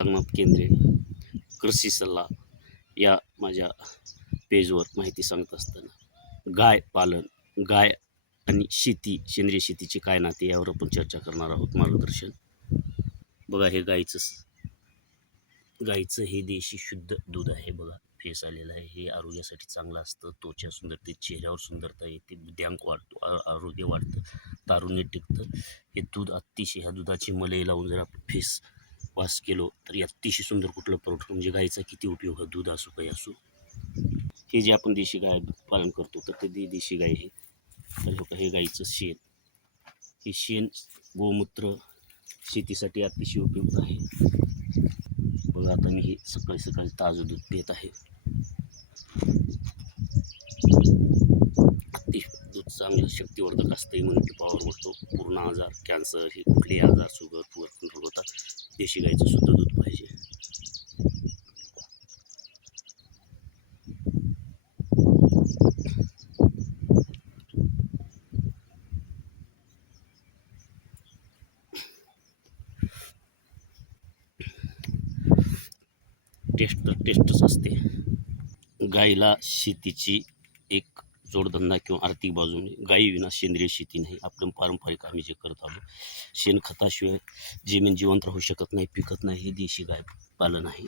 संगणक केंद्रे कृषी सल्ला या माझ्या पेजवर माहिती सांगत असताना गाय पालन, गाय आणि शेती, सेंद्रिय शेतीची काय नाते यावर आपण चर्चा करणार आहोत. मार्गदर्शन बघा, हे गाईचं हे देशी शुद्ध दूध आहे. बघा, फेस आलेलं आहे. हे आरोग्यासाठी चांगलं असतं. त्वचा सुंदरते, चेहऱ्यावर सुंदरता येते, बुद्ध्यांक वाढतो, आरोग्य वाढतं, तारुण्य टिकतं. हे दूध अतिशय, ह्या दुधाची मलई लावून जर आपण फेस वास केलो तर अतिशय सुंदर कुठलं प्रोडक्ट, म्हणजे गाईचा किती उपयोग, दूध असो काही असो. हे जे आपण देशी गाय पालन करतो तर ते देशी गाय आहे. तर हे गाईचं शेण, हे शेण गोमूत्र शेतीसाठी अतिशय उपयुक्त आहे. बघा, आता मी हे सकाळी सकाळी ताजं दूध पित आहे. अतिशय दूध चांगलं शक्तिवर्धक असतं, इम्युनिटी पॉवर वाढतो, पूर्ण आजार, कॅन्सर, हे कुठलेही आजार, शुगर कंट्रोल होतात. देशी गाईचं शुद्ध दूध पाहिजे. टेस्ट तर टेस्टच असते. गाईला शेतीची एक जोडधंदा किंवा आर्थिक बाजूने, गाई विना सेंद्रिय शेती नाही. आपण पारंपरिक आम्ही जे करत आलो, शेणखताशिवाय जमीन जिवंत राहू शकत नाही, पिकत नाही. हे देशी गाय पालन आहे.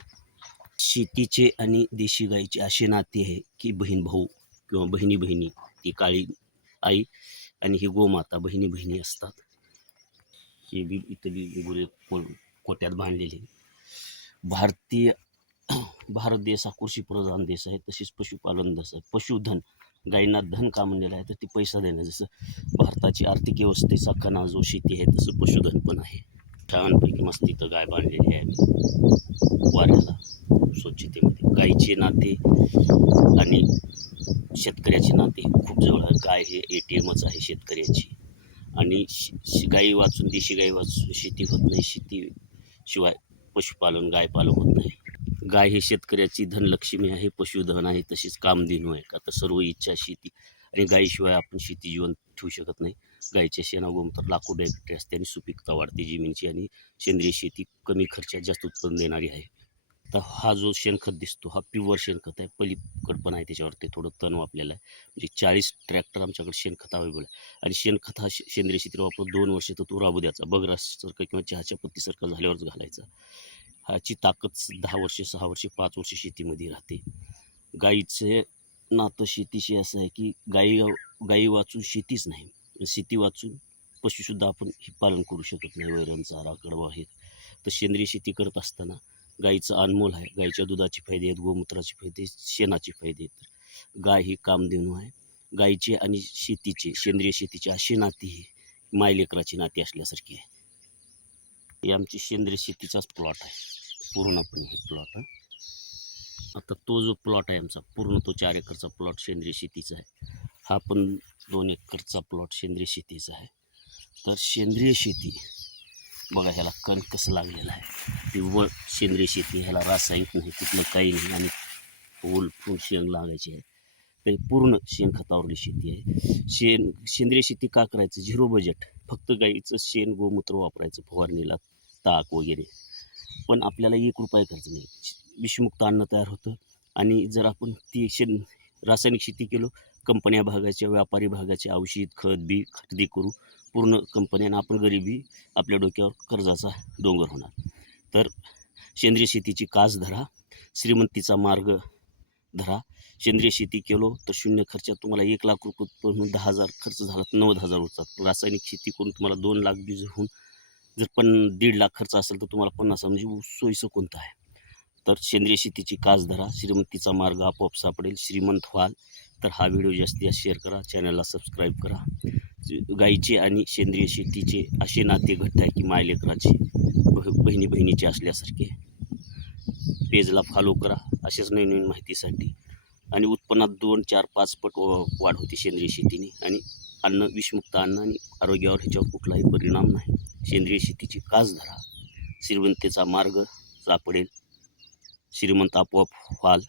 शेतीचे आणि देशी गाईचे असे नाते आहे की बहीण भाऊ किंवा बहिणी बहिणी, ती काळी आई आणि ही गोमाता बहिणी बहिणी असतात. हे बी इथं बी गुरे कोट्यात बांधलेले. भारत देश हा कृषीप्रधान देश आहे, तसेच पशुपालन देश आहे. पशुधन, गायींना धन का म्हणलेलं आहे तर ते पैसा देणं. जसं भारताची आर्थिक व्यवस्थेचा कणा जो शेती आहे, तसं पशुधन पण आहे. छानपैकी मस्त इथं गाय बांधलेली आहे वाऱ्याला, स्वच्छतेमध्ये. गायीचे नाते आणि शेतकऱ्याचे नाते खूप जवळ आहे. गाय हे ATMच आहे शेतकऱ्याची. आणि गाई वाचून, देशी गाई वाचून शेती होत नाही, शेतीशिवाय पशुपालन, गायपालन होत नाही. गाय हे शेतकऱ्याची धनलक्ष्मी आहे, पशुधन आहे, तशीच कामधेनू आहे. आता सर्व इच्छा शेती, आणि गायीशिवाय आपण शेती जीवन ठेवू शकत नाही. गायीच्या शेणा गोमूत्र लाखो बॅक्टेरिया असते आणि सुपीकता वाढते जमिनीची, आणि सेंद्रिय शेती कमी खर्चात जास्त उत्पन्न देणारी आहे. तर हा जो शेणखत दिसतो हा प्युअर शेणखत आहे. पलीकड पण आहे त्याच्यावरती थोडं तण वापलेलं आहे. म्हणजे 40 ट्रॅक्टर आमच्याकडे शेणखत अवेलेबल आहे. आणि शेणखत हा सेंद्रिय शेतीला वापरून 2 वर्ष तर तो राबू द्यायचा. बगरासारखं किंवा चहाच्या पत्तीसारखं झाल्यावरच घालायचा. ह्याची ताकद 10 वर्षे, 6 वर्षे, 5 वर्षे शेतीमध्ये राहते. गाईचे नातं शेतीशी असं आहे की गाई वाचून शेतीच नाही, शेती वाचून पशुसुद्धा आपण पालन करू शकत नाही. वैरण, चारा, कडवा हे. तर सेंद्रिय शेती करत असताना गाईचं अनमोल आहे. गाईच्या दुधाचे फायदे आहेत, गोमूत्राचे फायदे, शेणाचे फायदे आहेत. गाय ही कामधेनू आहे. गाईचे आणि शेतीचे, सेंद्रिय शेतीचे असे नाते ही मायलेकराची नाती असल्यासारखी आहे. हे आमची सेंद्रिय शेतीचाच प्लॉट आहे पूर्णपणे. हे प्लॉट आहे. आता तो जो प्लॉट आहे आमचा पूर्ण, तो 4 एकरचा प्लॉट सेंद्रिय शेतीचा आहे. हा पण 2 एकरचा प्लॉट सेंद्रिय शेतीचा आहे. तर सेंद्रिय शेती बघा, ह्याला कण कसं लागलेलं आहे. पिवळ सेंद्रिय शेती, ह्याला रासायनिक नाही, तिथलं काही नाही, आणि फूल शेंग लागायची आहे. तर पूर्ण शेणखतावरली शेती आहे. सेंद्रिय शेती का करायचं? 0 बजेट, फक्त गाईचं शेण गोमूत्र वापरायचं फवारणीला, ताक वगैरे. पण आपल्याला 1 रुपया खर्च नाही, विषमुक्त अन्न तयार होतं. आणि जर आपण ती रासायनिक शेती केलो, कंपन्या भागाच्या, व्यापारी भागाच्या औषध खत बी खरेदी करू पूर्ण कंपन्यांना, आपण गरिबी, आपल्या डोक्यावर कर्जाचा डोंगर होणार. तर सेंद्रिय शेतीची कास धरा, श्रीमंतीचा मार्ग धरा. सेंद्रिय शेती केलो तर 0 खर्चात तुम्हाला 1 लाख रुपये उत्पन्न, 10,000 खर्च झाला तर 90,000 होतात. रासायनिक शेती करून तुम्हाला 2 लाख बीज होऊन जर 1.5 लाख खर्च असेल तर तुम्हाला 50, म्हणजे सोयीचं कोणतं आहे? तर सेंद्रिय शेतीची कास धरा, श्रीमंतीचा मार्ग आपोआप सापडेल, श्रीमंत व्हाल. तर हा व्हिडिओ जास्तीत जास्त शेअर करा, चॅनलला सबस्क्राईब करा. गाईचे आणि सेंद्रिय शेतीचे असे नाते घट्ट आहे की मायलेकराचे, बहिणी बहिणीचे असल्यासारखे. पेजला फॉलो करा अशाच नवीन माहितीसाठी. आणि उत्पन्नात 2, 4, 5 पट वाढ होती सेंद्रिय शेतीने. आणि अन्न, विषमुक्त अन्न, आणि आरोग्यावर ह्याच्यावर कुठलाही परिणाम नाही. सेंद्रिय शेतीची कास धरा, श्रीमंतीचा मार्ग सापडेल, श्रीमंत आपोआप व्हाल.